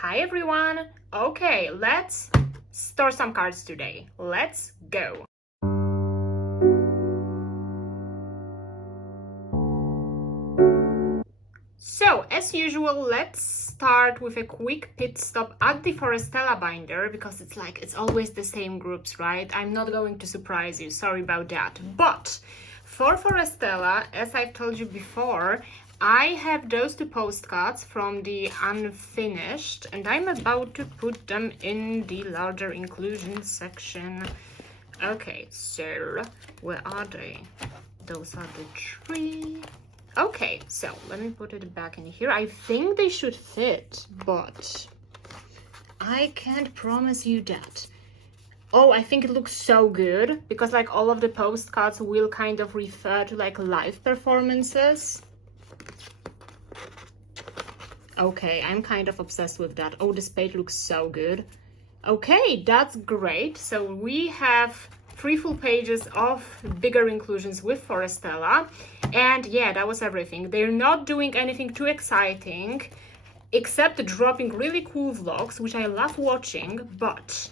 Hi everyone! Okay, let's store some cards today. Let's go! So, as usual, let's start with a quick pit stop at the Forestella binder because it's always the same groups, right? I'm not going to surprise you, sorry about that. But for Forestella, as I've told you before, I have those two postcards from the unfinished and I'm about to put them in the larger inclusion section. Okay, so where are they? Those are the three. Okay, so let me put it back in here. I think they should fit, but I can't promise you that. Oh, I think it looks so good because all of the postcards will kind of refer to live performances. Okay, I'm kind of obsessed with that. Oh, this page looks so good. Okay, that's great. So we have 3 full pages of bigger inclusions with Forestella. And yeah, that was everything. They're not doing anything too exciting, except dropping really cool vlogs, which I love watching, but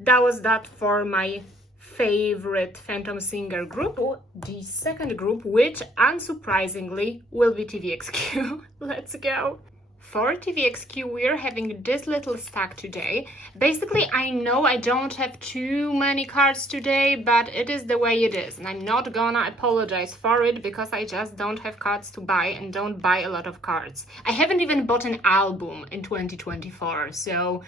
that was that for my favorite Phantom Singer group. The second group, which unsurprisingly will be tvxq. Let's go! For tvxq, we're having this little stack today. Basically, I know I don't have too many cards today, but it is the way it is. And I'm not gonna apologize for it because I just don't have cards to buy and don't buy a lot of cards. I haven't even bought an album in 2024, so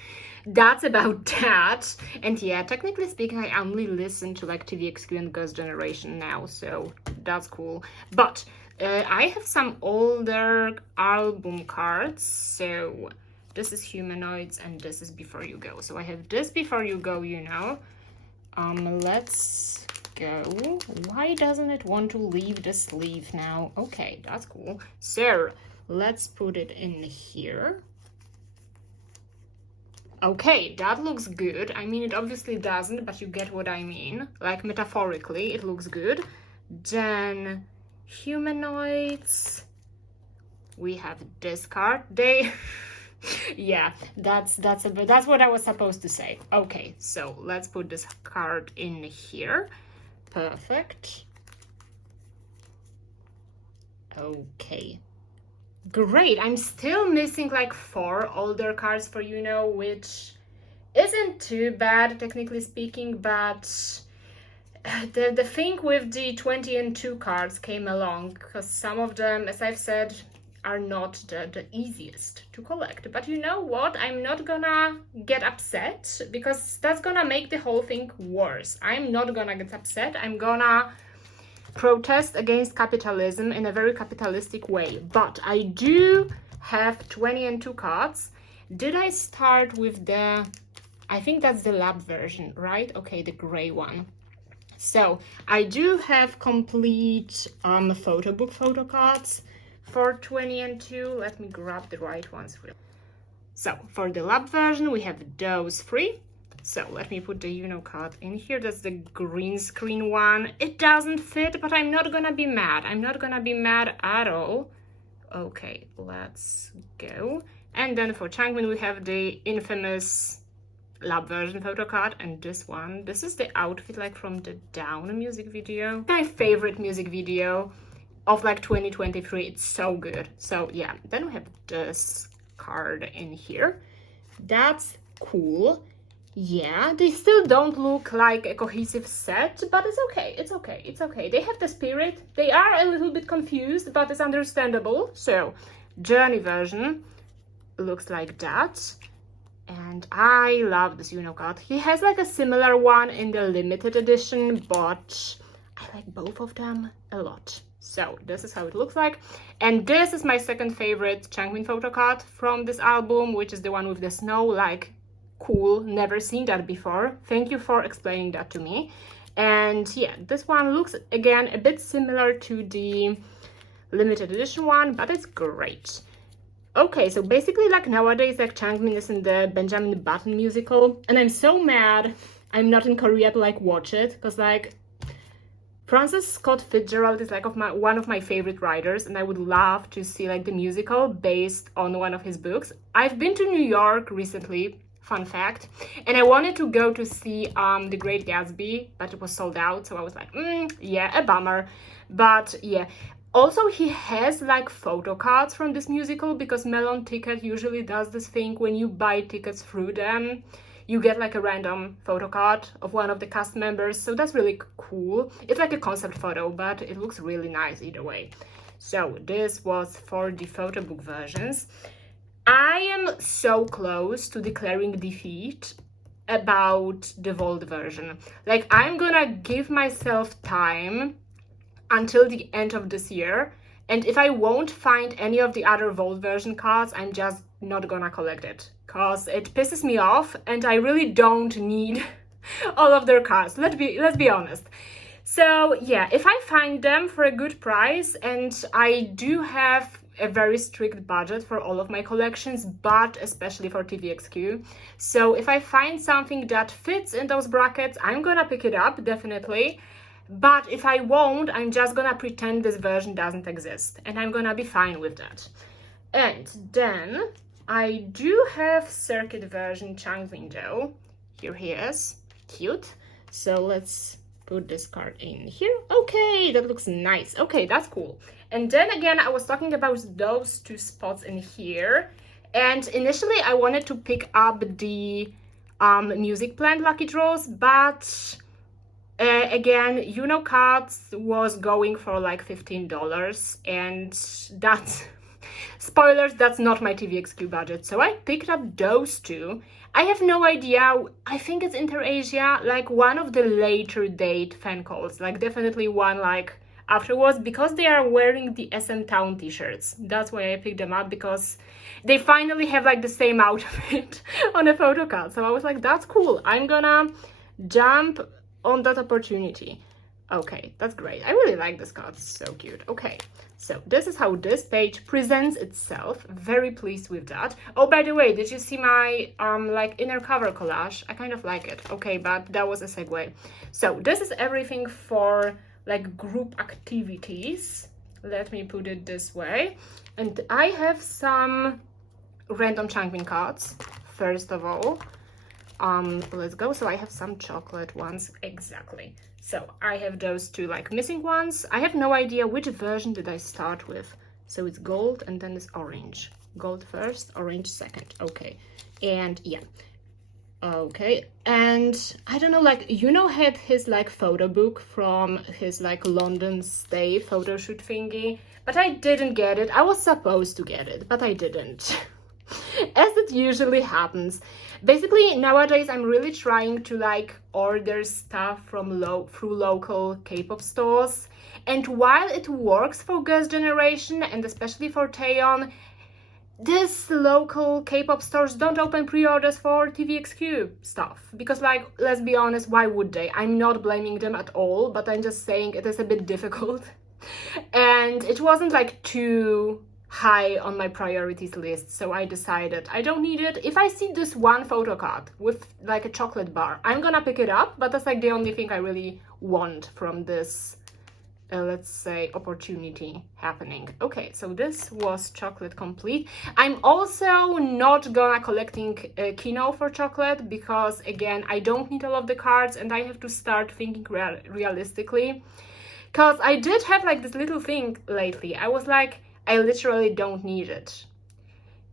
that's about that. And yeah, technically speaking, I only listen to tvxq and Ghost Generation now, so that's cool. But I have some older album cards, so this is Humanoids and this is Before You Go. So I have this Before You Go, you know. Let's go. Why doesn't it want to leave the sleeve now? Okay, that's cool. So let's put it in here. Okay, that looks good. I mean, it obviously doesn't, but you get what I mean. Metaphorically, it looks good. Then Humanoids, we have this card. Yeah, that's what I was supposed to say. Okay, so let's put this card in here. Perfect. Okay, great. I'm still missing 4 older cards for which isn't too bad technically speaking, but the thing with the 20 and 2 cards came along because some of them, as I've said, are not the easiest to collect. But you know what? I'm not gonna get upset because that's gonna make the whole thing worse. I'm not gonna get upset. I'm gonna protest against capitalism in a very capitalistic way. But I do have 20 and 2 cards. Did I start with I think that's the lab version, right? Okay, the gray one. So I do have complete photo book photo cards for 20 and 2. Let me grab the right ones. So for the lab version, we have those 3. So let me put the card in here. That's the green screen one. It doesn't fit, but I'm not gonna be mad. I'm not gonna be mad at all. Okay, let's go. And then for Changmin, we have the infamous lab version photo card, and this one, this is the outfit from the Down music video, my favorite music video of 2023. It's so good. So yeah, then we have this card in here. That's cool. Yeah, they still don't look like a cohesive set, but it's okay. It's okay. It's okay. They have the spirit. They are a little bit confused, but it's understandable. So Journey version looks like that. And I love this card. He has a similar one in the limited edition, but I like both of them a lot. So this is how it looks like. And this is my second favorite Changmin photo card from this album, which is the one with the snow. Cool, never seen that before. Thank you for explaining that to me. And yeah, this one looks again a bit similar to the limited edition one, but it's great. Okay, so basically nowadays Changmin is in the Benjamin Button musical, and I'm so mad I'm not in Korea to watch it, because Francis Scott Fitzgerald is like one of my favorite writers, and I would love to see like the musical based on one of his books. I've been to New York recently, fun fact, and I wanted to go to see The Great Gatsby, but it was sold out, so I was like, yeah, a bummer. But yeah, also he has like photo cards from this musical, because Melon Ticket usually does this thing when you buy tickets through them. You get like a random photo card of one of the cast members, so that's really cool. It's like a concept photo, but it looks really nice either way. So this was for the photo book versions. I am so close to declaring defeat about the Vault version. Like, I'm gonna give myself time until the end of this year, and if I won't find any of the other Vault version cards, I'm just not gonna collect it, because it pisses me off and I really don't need all of their cards. Let's be honest. So yeah, if I find them for a good price, and I do have a very strict budget for all of my collections, but especially for tvxq, so if I find something that fits in those brackets, I'm gonna pick it up, definitely. But if I won't, I'm just gonna pretend this version doesn't exist, and I'm gonna be fine with that. And then I do have circuit version Chang Window. Here he is, cute. So let's put this card in here. Okay, that looks nice. Okay, that's cool. And then again, I was talking about those two spots in here, and initially I wanted to pick up the music plant lucky draws, but again, cards was going for like $15, and that's spoilers, that's not my tvxq budget, so I picked up those two. I have no idea, I think it's Interasia, like one of the later date fan calls, like definitely one like afterwards, because they are wearing the SM Town t-shirts. That's why I picked them up, because they finally have like the same outfit on a photo card. So I was like, that's cool, I'm gonna jump on that opportunity. Okay, that's great. I really like this card, it's so cute. Okay, so this is how this page presents itself. Very pleased with that. Oh, by the way, did you see my like inner cover collage? I kind of like it. Okay, but that was a segue. So this is everything for like group activities. Let me put it this way. And I have some random Changmin cards, first of all. Let's go. So I have some chocolate ones, exactly. So I have those two like missing ones. I have no idea which version did I start with. So it's gold and then it's orange. Gold first, orange second. Okay. And yeah. Okay. And I don't know, like, had his like photo book from his like London stay photo shoot thingy, but I didn't get it. I was supposed to get it, but I didn't. As it usually happens. Basically, nowadays I'm really trying to like order stuff from through local K-pop stores, and while it works for Girls' Generation and especially for Taeyeon, these local K-pop stores don't open pre-orders for tvxq stuff, because like, let's be honest, why would they? I'm not blaming them at all, but I'm just saying it is a bit difficult and it wasn't like too high on my priorities list, so I decided I don't need it. If I see this one photo card with like a chocolate bar, I'm gonna pick it up, but that's like the only thing I really want from this let's say opportunity happening. Okay, so this was chocolate complete. I'm also not gonna collecting Kino for chocolate, because again, I don't need all of the cards and I have to start thinking realistically, because I did have like this little thing lately. I was like, I literally don't need it.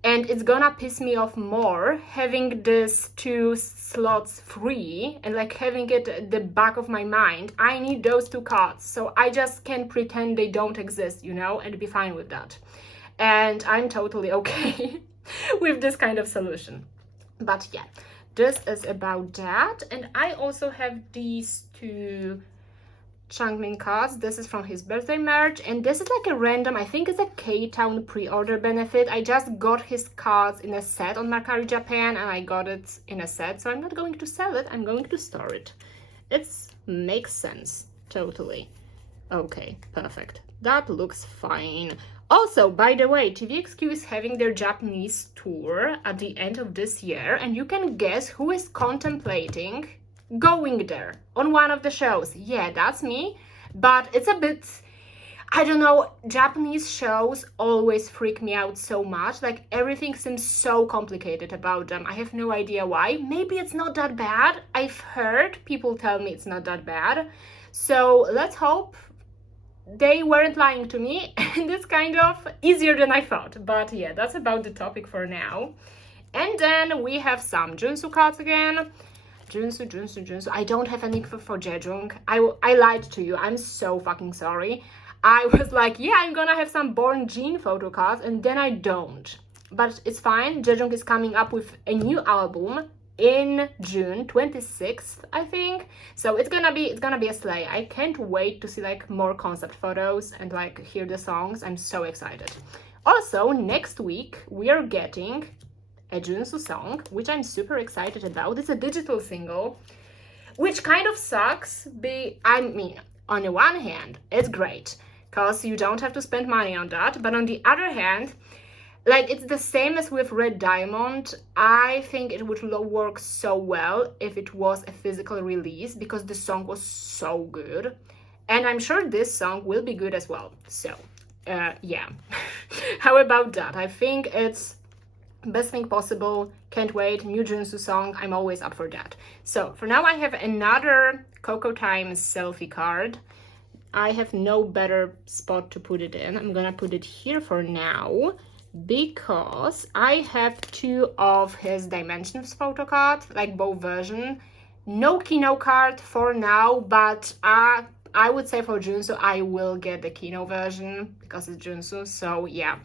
And it's gonna piss me off more having this 2 slots free and like having it at the back of my mind. I need those 2 cards, so I just can pretend they don't exist, and be fine with that. And I'm totally okay with this kind of solution. But yeah, this is about that. And I also have these 2 Changmin cards. This is from his birthday merch, and this is like a random, I think it's a K-Town pre-order benefit. I just got his cards in a set on Mercari Japan, and I got it in a set, so I'm not going to sell it, I'm going to store it. It makes sense, totally. Okay, perfect. That looks fine. Also, by the way, tvxq is having their Japanese tour at the end of this year, and you can guess who is contemplating going there on one of the shows. Yeah, that's me, but it's a bit, I don't know, Japanese shows always freak me out so much. Like, everything seems so complicated about them. I have no idea why. Maybe it's not that bad. I've heard people tell me it's not that bad. So let's hope they weren't lying to me, and it's kind of easier than I thought. But yeah, that's about the topic for now. And then we have some Junsu cards again. Junsu. I don't have any for Jejung. I lied to you. I'm so fucking sorry. I was like, yeah, I'm gonna have some Born Jean photo cards, and then I don't. But it's fine. Jejung is coming up with a new album in June 26th, I think. So it's gonna be a slay. I can't wait to see like more concept photos and like hear the songs. I'm so excited. Also, next week we are getting a Junsu song, which I'm super excited about. It's a digital single, which kind of sucks. I mean, on the one hand, it's great because you don't have to spend money on that, but on the other hand, like, it's the same as with Red Diamond. I think it would work so well if it was a physical release, because the song was so good, and I'm sure this song will be good as well. So yeah. How about that? I think it's best thing possible. Can't wait. New Junsu song. I'm always up for that. So for now I have another Coco Time selfie card. I have no better spot to put it in. I'm gonna put it here for now because I have two of his Dimensions photo cards, like both versions. No Kino card for now, but I would say for Junsu I will get the Kino version because it's Junsu. So yeah.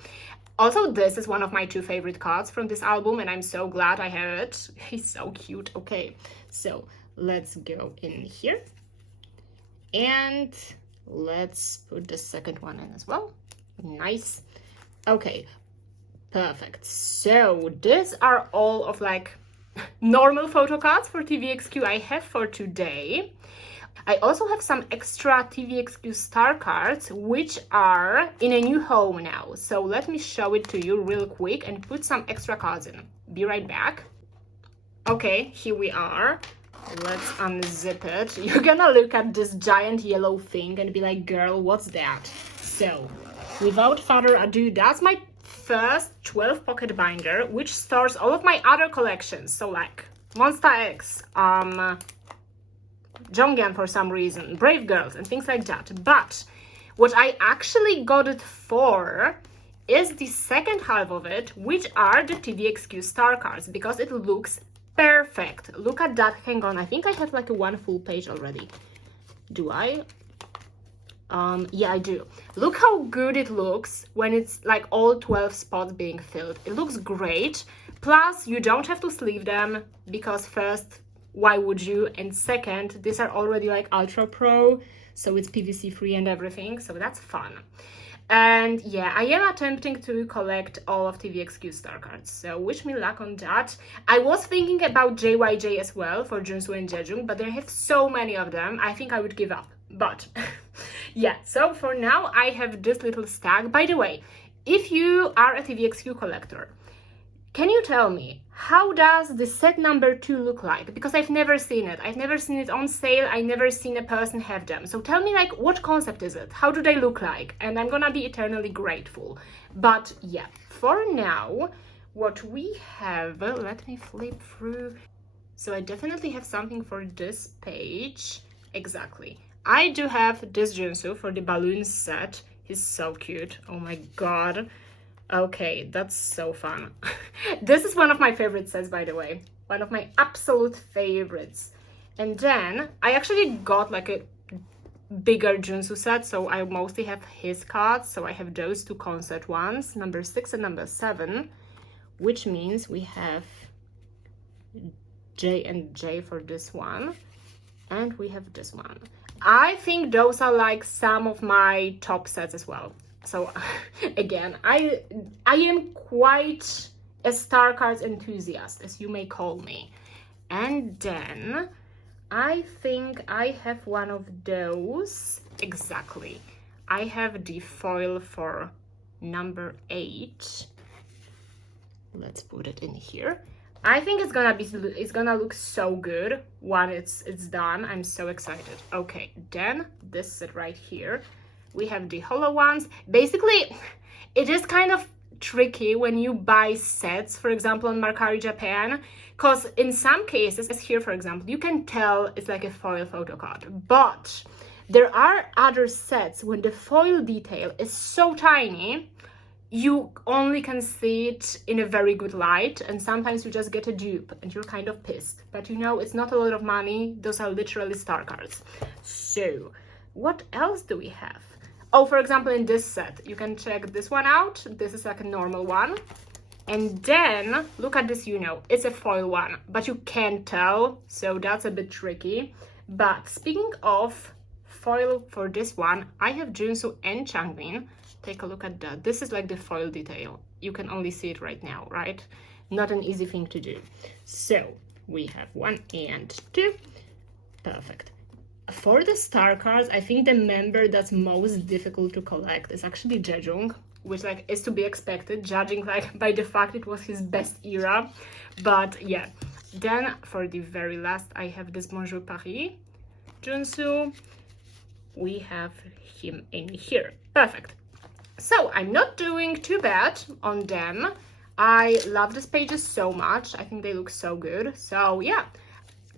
Also, this is one of my two favorite cards from this album, and I'm so glad I have it. He's so cute. Okay, so let's go in here and let's put the second one in as well. Nice. Okay, perfect. So these are all of like normal photo cards for tvxq I have for today. I also have some extra tvxq star cards, which are in a new home now. So let me show it to you real quick and put some extra cards in. Be right back. Okay, here we are. Let's unzip it. You're gonna look at this giant yellow thing and be like, girl, what's that? So without further ado, that's my first 12 pocket binder, which stores all of my other collections. So like Monster X, Jonghyun for some reason, Brave Girls, and things like that. But what I actually got it for is the second half of it, which are the tvxq star cards, because it looks perfect. Look at that. Hang on, I think I have like a one full page already. Do I? Yeah, I do. Look how good it looks when it's like all 12 spots being filled. It looks great. Plus, you don't have to sleeve them, because first, why would you? And second, these are already like ultra pro, so it's PVC free and everything, so that's fun. And yeah, I am attempting to collect all of tvxq star cards, so wish me luck on that. I was thinking about JYJ as well for Junsu and Jejung, but they have so many of them, I think I would give up. But yeah, so for now I have this little stack. By the way, if you are a tvxq collector, can you tell me, how does the set number 2 look like? Because I've never seen it. I've never seen it on sale. I've never seen a person have them. So tell me, like, what concept is it? How do they look like? And I'm gonna be eternally grateful. But yeah, for now, what we have, let me flip through. So I definitely have something for this page. Exactly. I do have this Junsu for the balloon set. He's so cute. Oh my god. Okay, that's so fun. This is one of my favorite sets, by the way. One of my absolute favorites. And then I actually got like a bigger Junsu set, so I mostly have his cards. So I have those two concert ones, number 6 and number 7, which means we have J and J for this one. And we have this one. I think those are like some of my top sets as well. So again, I am quite a star cards enthusiast, as you may call me. And then I think I have one of those. Exactly. I have the foil for number 8. Let's put it in here. I think it's gonna look so good when it's done. I'm so excited. Okay, then this set right here, we have the hollow ones. Basically, it is kind of tricky when you buy sets, for example, on Mercari Japan, because in some cases, as here, for example, you can tell it's like a foil photo card, but there are other sets when the foil detail is so tiny, you only can see it in a very good light, and sometimes you just get a dupe and you're kind of pissed. But you know, it's not a lot of money. Those are literally star cards. So what else do we have? Oh, for example, in this set, you can check this one out. This is like a normal one. And then look at this, you know, it's a foil one, but you can't tell, so that's a bit tricky. But speaking of foil for this one, I have Junsu and Changbin. Take a look at that. This is like the foil detail. You can only see it right now, right? Not an easy thing to do. So we have 1 and 2. Perfect. For the star cards, I think the member that's most difficult to collect is actually Jejong, which like is to be expected, judging like by the fact it was his best era. But yeah, then for the very last, I have this Bonjour Paris Junsu. We have him in here. Perfect. So I'm not doing too bad on them. I love these pages so much. I think they look so good. So yeah,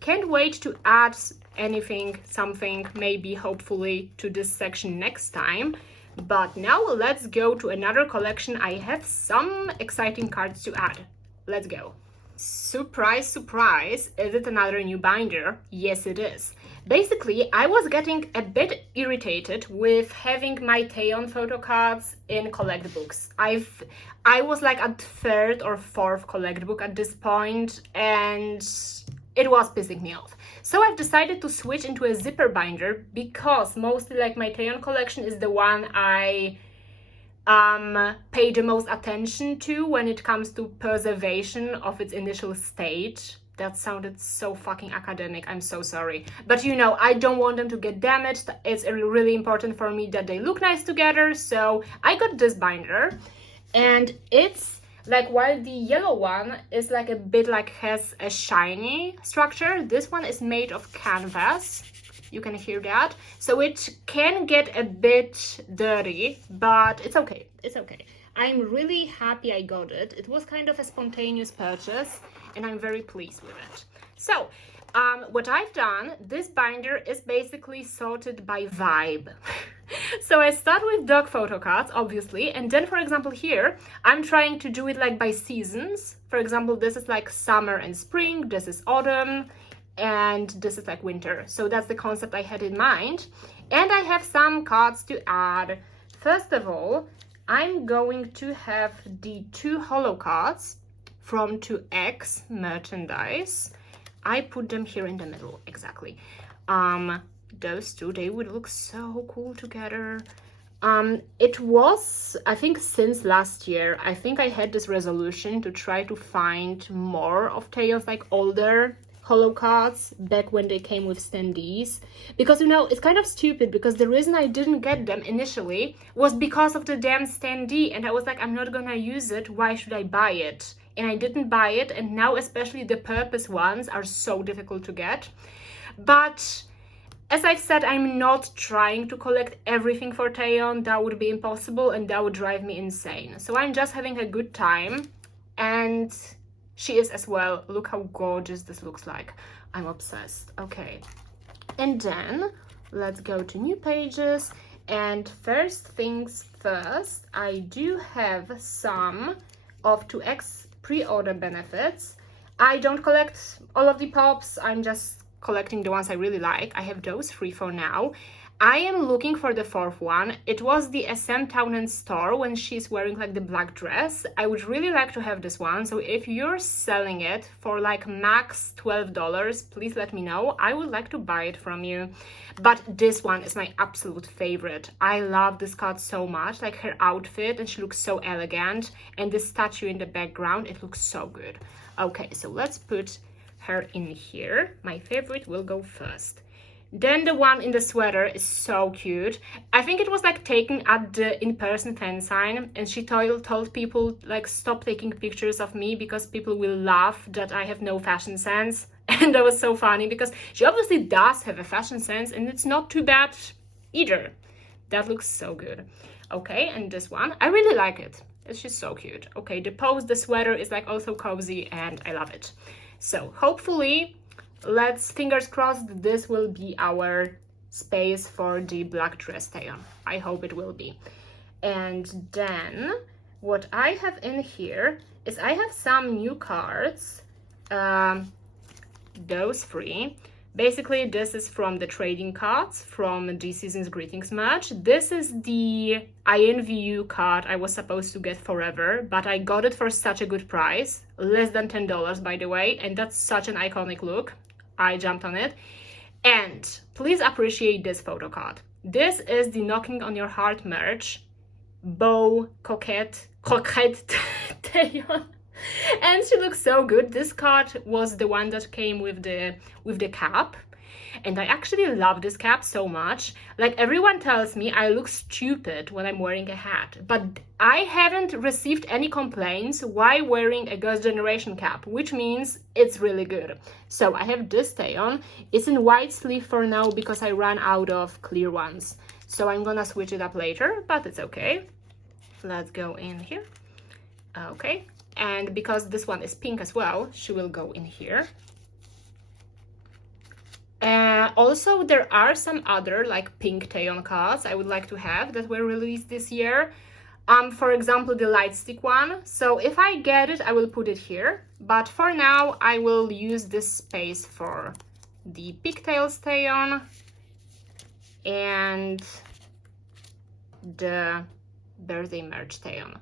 can't wait to add anything, something, maybe, hopefully, to this section next time. But now let's go to another collection. I have some exciting cards to add. Let's go. Surprise, surprise, is it another new binder? Yes, it is. Basically, I was getting a bit irritated with having my Taeyeon photo cards in collect books. I was like at third or fourth collect book at this point, and it was pissing me off. So I've decided to switch into a zipper binder because mostly like my Taeyeon collection is the one I pay the most attention to when it comes to preservation of its initial state. That sounded so fucking academic, I'm so sorry. But you know, I don't want them to get damaged. It's really important for me that they look nice together. So I got this binder, and it's like, while the yellow one is like a bit like has a shiny structure, this one is made of canvas. You can hear that. So it can get a bit dirty, but it's okay. It's okay. I'm really happy I got it. It was kind of a spontaneous purchase, and I'm very pleased with it. So what I've done, this binder is basically sorted by vibe. So I start with dog photo cards, obviously, and then, for example, here I'm trying to do it like by seasons. For example, this is like summer and spring, this is autumn, and this is like winter. So that's the concept I had in mind. And I have some cards to add. First of all, I'm going to have the 2 hollow cards from tvxq merchandise. I put them here in the middle, exactly. Those 2, they would look so cool together. It was, I think, since last year, I think I had this resolution to try to find more of Taeyeon's like older hollow cards back when they came with standees, because you know, it's kind of stupid because the reason I didn't get them initially was because of the damn standee, and I was like, I'm not gonna use it, why should I buy it? And I didn't buy it, and now especially the purpose ones are so difficult to get. But as I've said, I'm not trying to collect everything for Taeyeon. That would be impossible and that would drive me insane. So I'm just having a good time, and she is as well. Look how gorgeous this looks like. I'm obsessed. Okay. And then let's go to new pages. And first things first, I do have some of tvxq pre-order benefits. I don't collect all of the pops. I'm just collecting the ones I really like. I have those 3 for now. I am looking for the 4th one. It was the SM Town & Store when she's wearing like the black dress. I would really like to have this one. So if you're selling it for like max $12, please let me know. I would like to buy it from you. But this one is my absolute favorite. I love this card so much, like her outfit, and she looks so elegant. And the statue in the background, it looks so good. Okay, so let's put her in here. My favorite will go first. Then the one in the sweater is so cute. I think it was like taken at the in-person fan sign, and she told people like stop taking pictures of me because people will laugh that I have no fashion sense. And that was so funny because she obviously does have a fashion sense and it's not too bad either. That looks so good. Okay, and this one, I really like it. It's just so cute. Okay, the pose, the sweater is like also cozy and I love it. So hopefully, let's fingers crossed this will be our space for the black dress taeyeon. I hope it will be. And then what I have in here is I have some new cards, those three. Basically, this is from the trading cards from the season's greetings merch. This is the INVU card I was supposed to get forever, but I got it for such a good price, less than $10 by the way, and that's such an iconic look. I jumped on it. And please appreciate this photo card. This is the Knocking on Your Heart merch, Bow Coquette taeyeon. And she looks so good. This card was the one that came with the cap, and I actually love this cap so much. Like, everyone tells me I look stupid when I'm wearing a hat, but I haven't received any complaints while wearing a Girls' Generation cap, which means it's really good. So I have this taeyeon. It's in white sleeve for now because I ran out of clear ones, so I'm gonna switch it up later, but it's okay. Let's go in here. Okay. And because this one is pink as well, she will go in here. Also, there are some other like pink taeyeon cards I would like to have that were released this year. For example, the light stick one. So if I get it, I will put it here. But for now, I will use this space for the pigtails taeyeon and the birthday merch taeyeon.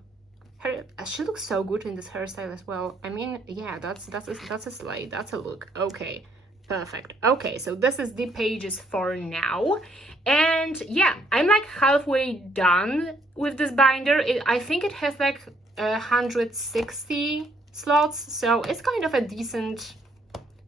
She looks so good in this hairstyle as well. I mean, yeah, that's a slay. That's a look. Okay, perfect. Okay, so this is the pages for now, and yeah, I'm like halfway done with this binder. I think it has like 160 slots, so it's kind of a decent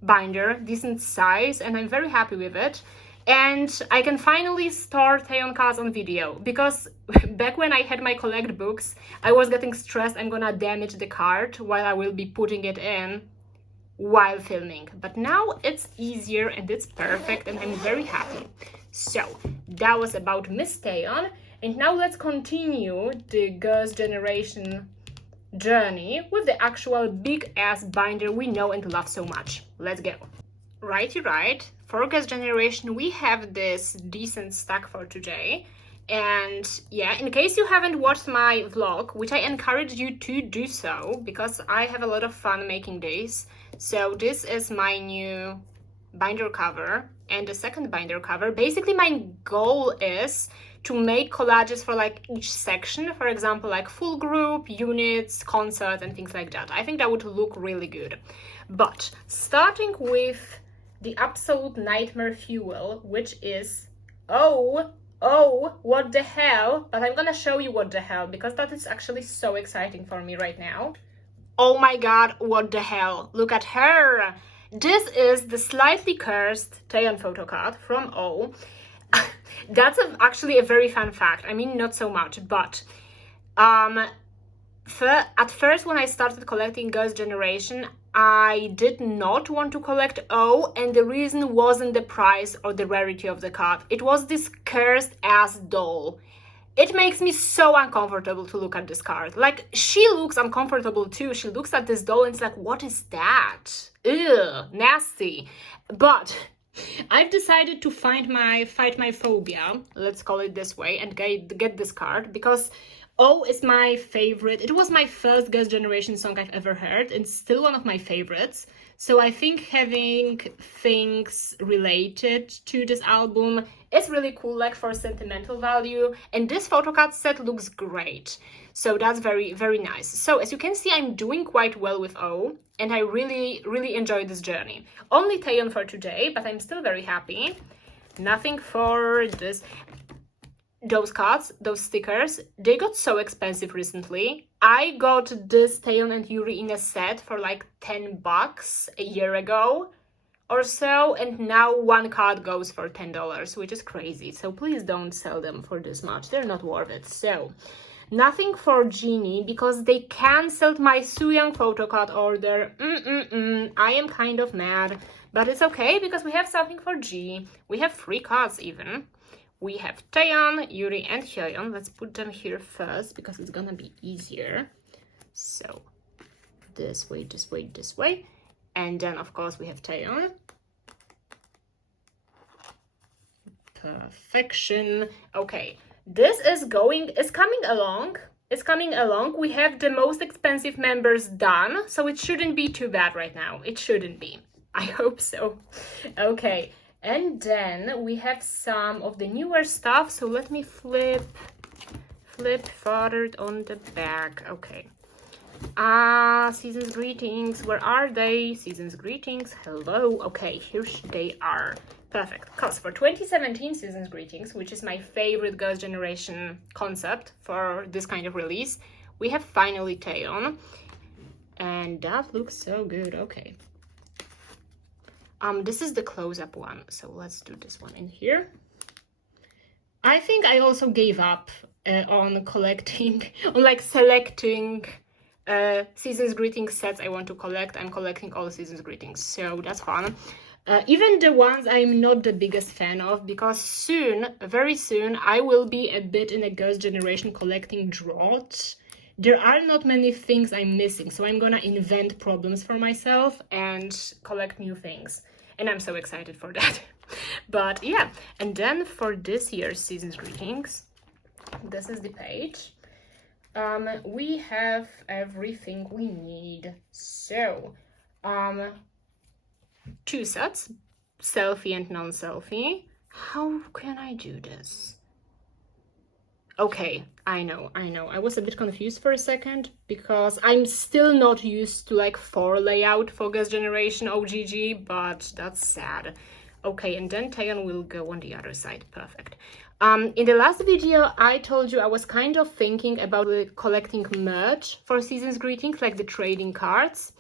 binder, decent size, and I'm very happy with it. And I can finally start taeyeon cards on video, because back when I had my collect books, I was getting stressed I'm gonna damage the card while I will be putting it in while filming. But now it's easier and it's perfect and I'm very happy. So that was about Miss Taeyeon, and now let's continue the Girls' Generation journey with the actual big ass binder we know and love so much. Let's go. Righty right, for Girls' Generation we have this decent stack for today. And yeah, in case you haven't watched my vlog, which I encourage you to do so because I have a lot of fun making these. So this is my new binder cover and the second binder cover. Basically my goal is to make collages for like each section, for example, like full group, units, concert, and things like that. I think that would look really good. But starting with the absolute nightmare fuel, which is oh, what the hell? But I'm gonna show you what the hell, because that is actually so exciting for me right now. Oh my god, what the hell? Look at her! This is the slightly cursed taeyeon photo card from O. That's actually a very fun fact. I mean, not so much, but at first when I started collecting Girls' Generation, I did not want to collect O, and the reason wasn't the price or the rarity of the card. It was this cursed ass doll. It makes me so uncomfortable to look at this card. Like, she looks uncomfortable too. She looks at this doll and it's like, what is that? Ew, nasty. But I've decided to fight my phobia, let's call it this way, and get this card because O is my favorite. It was my first Girls' Generation song I've ever heard and still one of my favorites. So I think having things related to this album is really cool, like for sentimental value. And this photo card set looks great. So that's very, very nice. So as you can see, I'm doing quite well with O, and I really, really enjoy this journey. Only taeyeon for today, but I'm still very happy. Nothing for this. Those cards, those stickers, they got so expensive recently. I got this Taeyeon and Yuri in a set for like $10 a year ago. or so, and now one card goes for $10, which is crazy. So please don't sell them for this much. They're not worth it. So nothing for Genie because they canceled my Sooyoung photocard order. I am kind of mad, but it's okay because we have something for G. We have 3 cards even. We have Taeyeon, Yuri, and Hyeon. Let's put them here first because it's gonna be easier. So this way, this way, this way. And then, of course, we have Taeyeon. Perfection. Okay, this is coming along. It's coming along. We have the most expensive members done, so it shouldn't be too bad right now. It shouldn't be. I hope so. Okay, and then we have some of the newer stuff. So let me flip forward on the back. Okay. Season's greetings. Where are they? Season's greetings. Hello. Okay, here they are. Perfect. Because for 2017 Season's greetings, which is my favorite Girls' Generation concept for this kind of release, we have finally Taeyeon. And that looks so good. Okay. This is the close-up one. So let's do this one in here. I think I also gave up on collecting, on like selecting Season's greetings sets I want to collect. I'm collecting all Season's greetings, so that's fun. Even the ones I'm not the biggest fan of, because soon, very soon, I will be a bit in a Girls' Generation collecting drought. There are not many things I'm missing, so I'm gonna invent problems for myself and collect new things. And I'm so excited for that. But yeah, and then for this year's Season's greetings, this is the page. We have everything we need. So, 2 sets, selfie and non-selfie. How can I do this? Okay, I know. I was a bit confused for a second because I'm still not used to like 4 layout for Girls' Generation OGG, but that's sad. Okay, and then Taeyeon will go on the other side. Perfect. In the last video, I told you I was kind of thinking about collecting merch for Season's greetings, like the trading cards,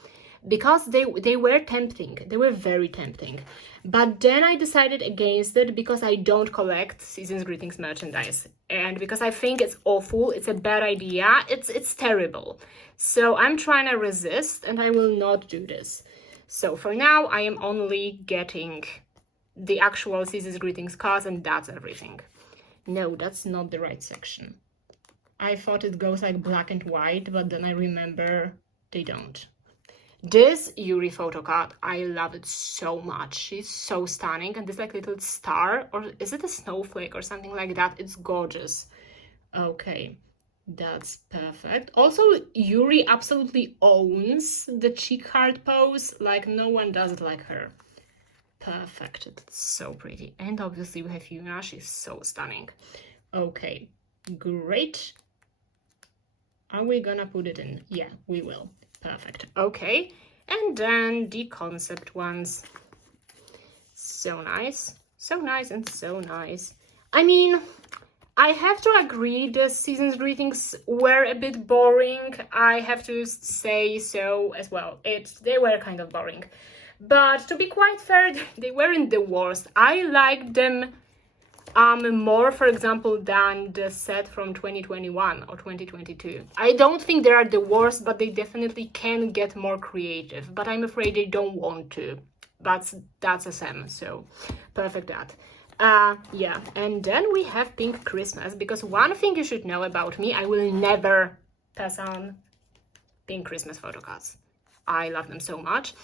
because they were tempting. They were very tempting. But then I decided against it because I don't collect Season's greetings merchandise. And because I think it's awful, it's a bad idea, it's terrible. So I'm trying to resist and I will not do this. So for now, I am only getting the actual Season's greetings cards and that's everything. No, that's not the right section. I thought it goes like black and white, but then I remember they don't. This Yuri photo card, I love it so much. She's so stunning, and this like little star, or is it a snowflake or something like that? It's gorgeous. Okay, that's perfect. Also, Yuri absolutely owns the cheek heart pose. Like no one does it like her. Perfect. It's so pretty. And obviously we have Yuna. She's so stunning. Okay, great. Are we gonna put it in? Yeah, we will. Perfect. Okay, and then the concept ones. So nice. So nice and so nice. I mean, I have to agree the Season's greetings were a bit boring. I have to say so as well. They were kind of boring. But to be quite fair, they weren't the worst. I liked them more, for example, than the set from 2021 or 2022. I don't think they are the worst, but they definitely can get more creative. But I'm afraid they don't want to. That's SM, so perfect that. Yeah, and then we have Pink Christmas, because one thing you should know about me, I will never pass on Pink Christmas photo cards. I love them so much.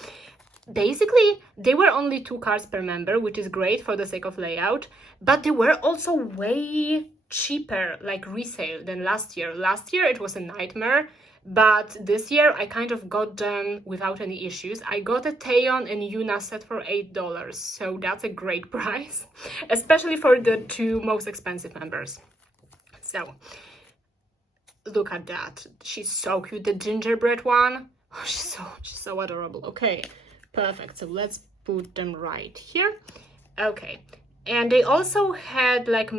Basically, they were only 2 cards per member, which is great for the sake of layout, but they were also way cheaper, like resale, than last year. Last year it was a nightmare, but this year I kind of got them without any issues. I got a Taeyeon and Yuna set for $8, so that's a great price, especially for the 2 most expensive members. So, look at that. She's so cute. The gingerbread one, oh, she's so adorable. Okay. Perfect, so let's put them right here. Okay, and they also had like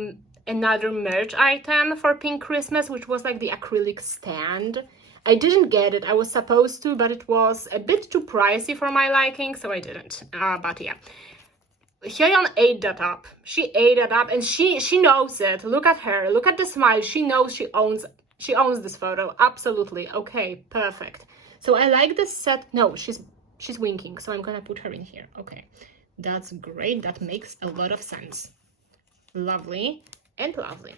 another merch item for Pink Christmas, which was like the acrylic stand. I didn't get it. I was supposed to, but it was a bit too pricey for my liking, so I didn't. But yeah. Taeyeon ate that up. She ate that up, and she knows it. Look at her. Look at the smile. She knows she owns this photo. Absolutely. Okay, perfect. So I like this set. No, she's winking, so I'm gonna put her in here. Okay, that's great. That makes a lot of sense. Lovely and lovely.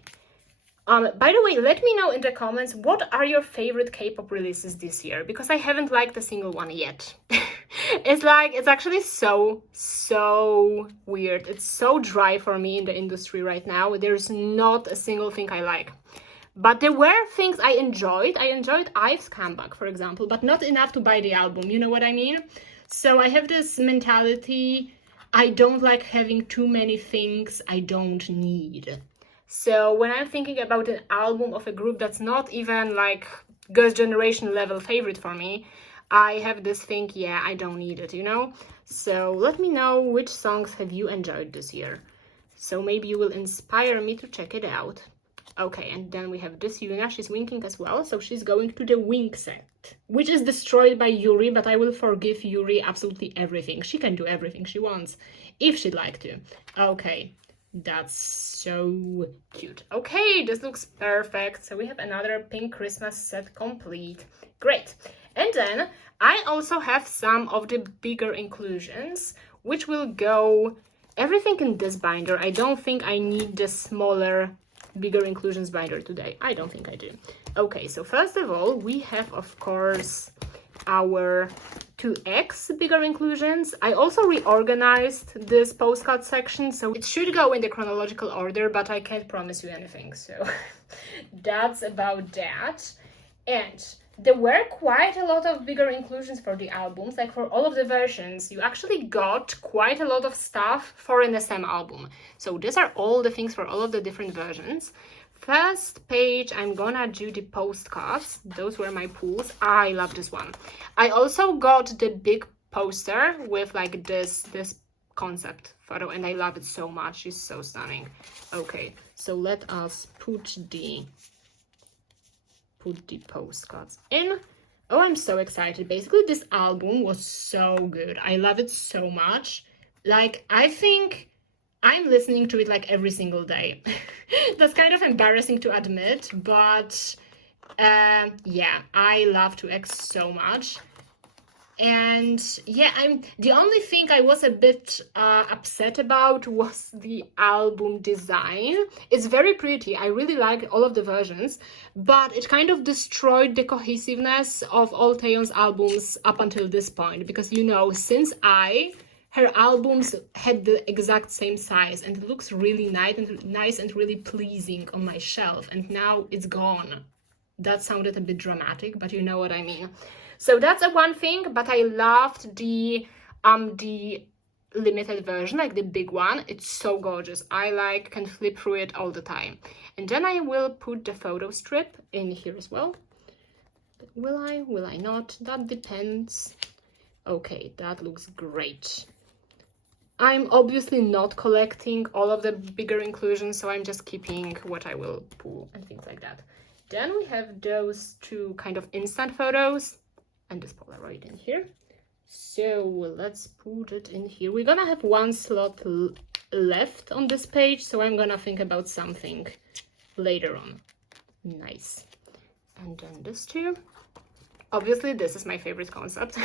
By the way, let me know in the comments, what are your favorite K-pop releases this year? Because I haven't liked a single one yet. It's actually so weird. It's so dry for me in the industry right now. There's not a single thing I like. But there were things I enjoyed. I enjoyed IVE's comeback, for example, but not enough to buy the album. You know what I mean? So I have this mentality, I don't like having too many things I don't need. So when I'm thinking about an album of a group that's not even like Girls' Generation level favorite for me, I have this thing, yeah, I don't need it, you know? So let me know which songs have you enjoyed this year. So maybe you will inspire me to check it out. Okay, and then we have this Yuna, she's winking as well, so she's going to the wink set, which is destroyed by Yuri, but I will forgive Yuri absolutely everything. She can do everything she wants, if she'd like to. Okay. That's so cute. Okay, this looks perfect. So we have another pink Christmas set complete. Great. And then I also have some of the bigger inclusions, which will go everything in this binder. I don't think I need the smaller, bigger inclusions binder today. I don't think I do. Okay, so first of all, we have, of course, our 2x bigger inclusions. I also reorganized this postcard section, so it should go in the chronological order, but I can't promise you anything, so that's about that. And there were quite a lot of bigger inclusions for the albums, like for all of the versions. You actually got quite a lot of stuff for an SM album. So these are all the things for all of the different versions. First page, I'm gonna do the postcards. Those were my pulls. I love this one. I also got the big poster with like this concept photo, and I love it so much. It's so stunning. Okay, so let us put the postcards in. Oh, I'm so excited. Basically, this album was so good. I love it so much. Like, I think I'm listening to it like every single day. That's kind of embarrassing to admit, but yeah, I love 2x so much. And yeah, the only thing I was a bit upset about was the album design. It's very pretty. I really like all of the versions, but it kind of destroyed the cohesiveness of all Taeyeon's albums up until this point, because, you know, since her albums had the exact same size, and it looks really nice and really pleasing on my shelf, and now it's gone. That sounded a bit dramatic, but you know what I mean. So that's a one thing, but I loved the limited version, like the big one. It's so gorgeous. I can flip through it all the time. And then I will put the photo strip in here as well. Will I not? That depends. Okay, that looks great. I'm obviously not collecting all of the bigger inclusions, so I'm just keeping what I will pull and things like that. Then we have those two kind of instant photos and this Polaroid in here. So let's put it in here. We're gonna have one slot left on this page, so I'm gonna think about something later on. Nice. And then this two. Obviously, this is my favorite concept,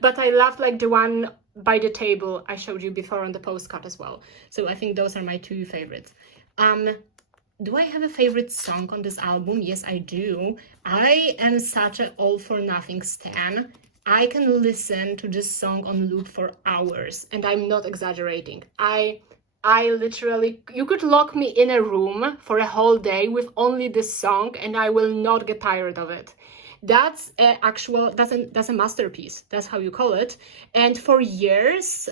but I loved like the one by the table I showed you before on the postcard as well. So I think those are my two favorites. Do I have a favorite song on this album? Yes, I do. I am such an all for nothing stan. I can listen to this song on loop for hours, and I'm not exaggerating. I literally, you could lock me in a room for a whole day with only this song, and I will not get tired of it. That's a masterpiece. That's how you call it. And for years,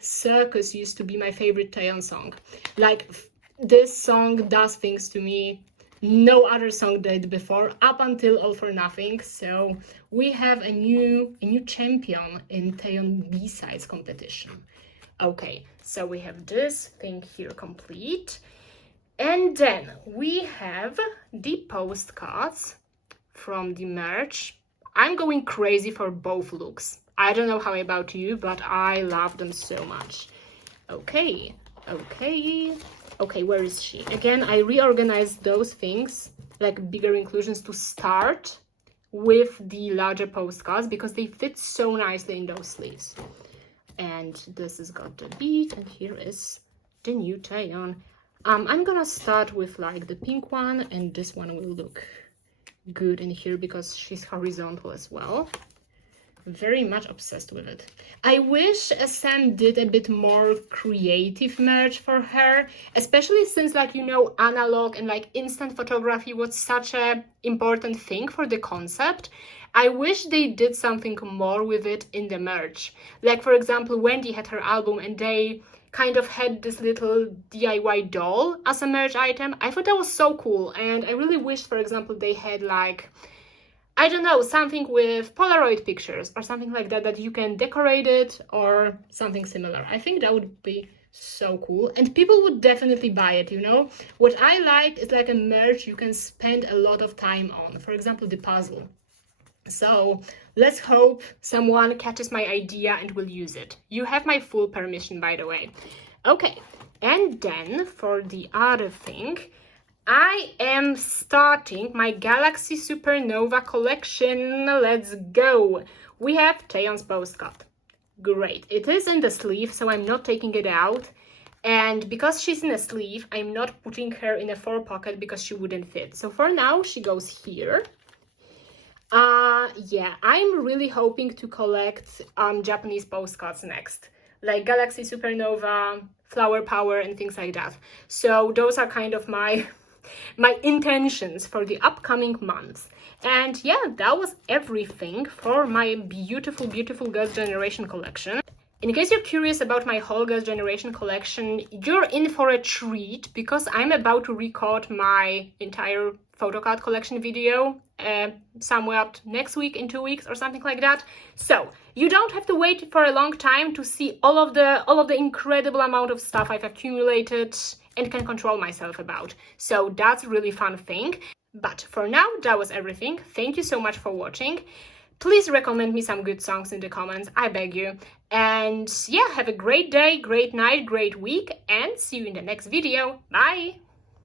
Circus used to be my favorite Taeyeon song. Like, this song does things to me no other song did before, up until All for Nothing. So we have a new champion in Taeyeon B-sides competition. Okay, so we have this thing here complete. And then we have the postcards from the merch. I'm going crazy for both looks. I don't know how about you, but I love them so much. Okay, where is she? Again, I reorganized those things, like bigger inclusions, to start with the larger postcards because they fit so nicely in those sleeves. And this has got the bead, and here is the new taeyeon. I'm gonna start with like the pink one, and this one will look good in here because she's horizontal as well. Very much obsessed with it. I wish SM did a bit more creative merch for her, especially since, like, you know, analog and like instant photography was such a important thing for the concept. I wish they did something more with it in the merch. Like, for example, Wendy had her album and they kind of had this little DIY doll as a merch item. I thought that was so cool, and I really wish, for example, they had like, I don't know, something with Polaroid pictures or something like that, that you can decorate it or something similar. I think that would be so cool, and people would definitely buy it, you know? What I like is like a merch you can spend a lot of time on. For example, the puzzle. So let's hope someone catches my idea and will use it. You have my full permission, by the way. Okay, and then for the other thing, I am starting my Galaxy Supernova collection. Let's go. We have Taeyeon's postcard. Great. It is in the sleeve, so I'm not taking it out. And because she's in a sleeve, I'm not putting her in a 4 pocket because she wouldn't fit. So for now, she goes here. Yeah, I'm really hoping to collect Japanese postcards next, like Galaxy Supernova, Flower Power, and things like that. So those are kind of my intentions for the upcoming months. And yeah, that was everything for my beautiful Girls' Generation collection. In case you're curious about my whole Girls' Generation collection, you're in for a treat because I'm about to record my entire photocard collection video somewhere next week, in 2 weeks or something like that. So you don't have to wait for a long time to see all of the incredible amount of stuff I've accumulated and can control myself about. So that's a really fun thing. But for now, that was everything. Thank you so much for watching. Please recommend me some good songs in the comments, I beg you. And yeah, have a great day, great night, great week, and see you in the next video. Bye!